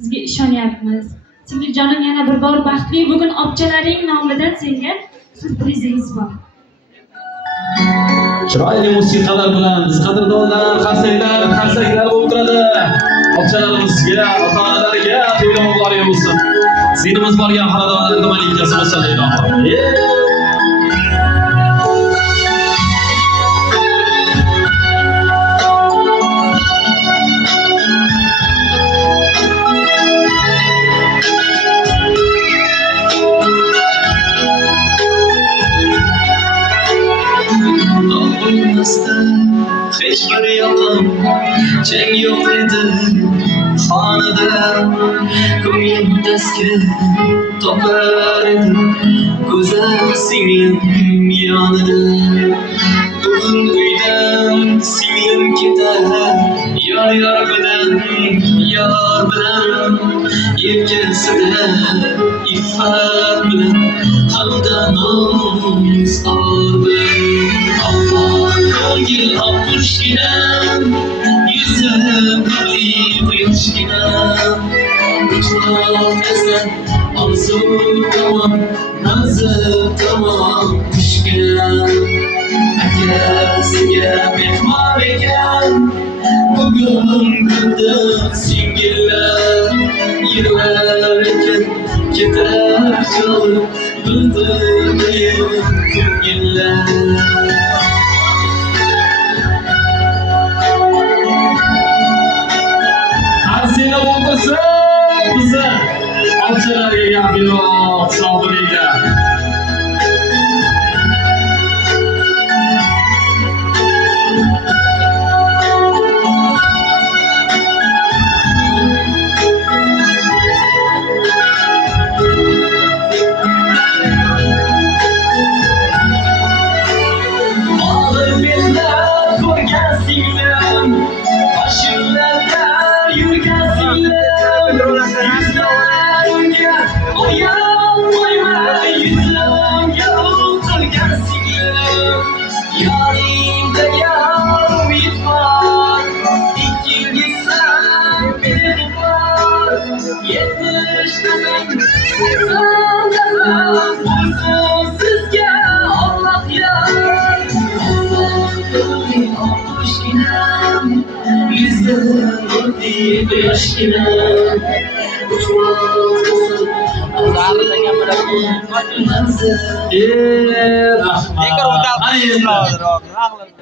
Sizga ishonyapmiz. Singiljonim yana bir bor baxtli. Bugun opchalaring nomidan senga surprizingiz bor. Chiroyli musiqalar bilan biz qadrdonlar, qarsaklar bo'lib turadi. Opchalarimizga, ota-onalariga to'ylar muborak bo'lsin. Sinimiz borgan xonadonlarga malikasi bo'lsin deydi. Hiç bir yalan çeng yok edi xonada ko'nglim taskin topar edi go'zal singlim yonida bugun uydan singlim ketar yor bilan yelkasida iffat bilan hamda nomus oldi Yıl akmışginem, yüzüm kali kıyışginem Uçmak esen, arzu tamam, nazı tamam kışginem Eğer senge mehmar eken, bugün gündüm singiller Yıllar eken, keter çalıp, bildirmeyim kümgiller Arsiyada bo'lmasa bizni opchalarga gapirib hisoblaydilar.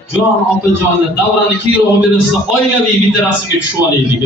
Jon otajonlar davrani keyinroq berasizlar, oilaviy bitta rasmga tushib olaylik.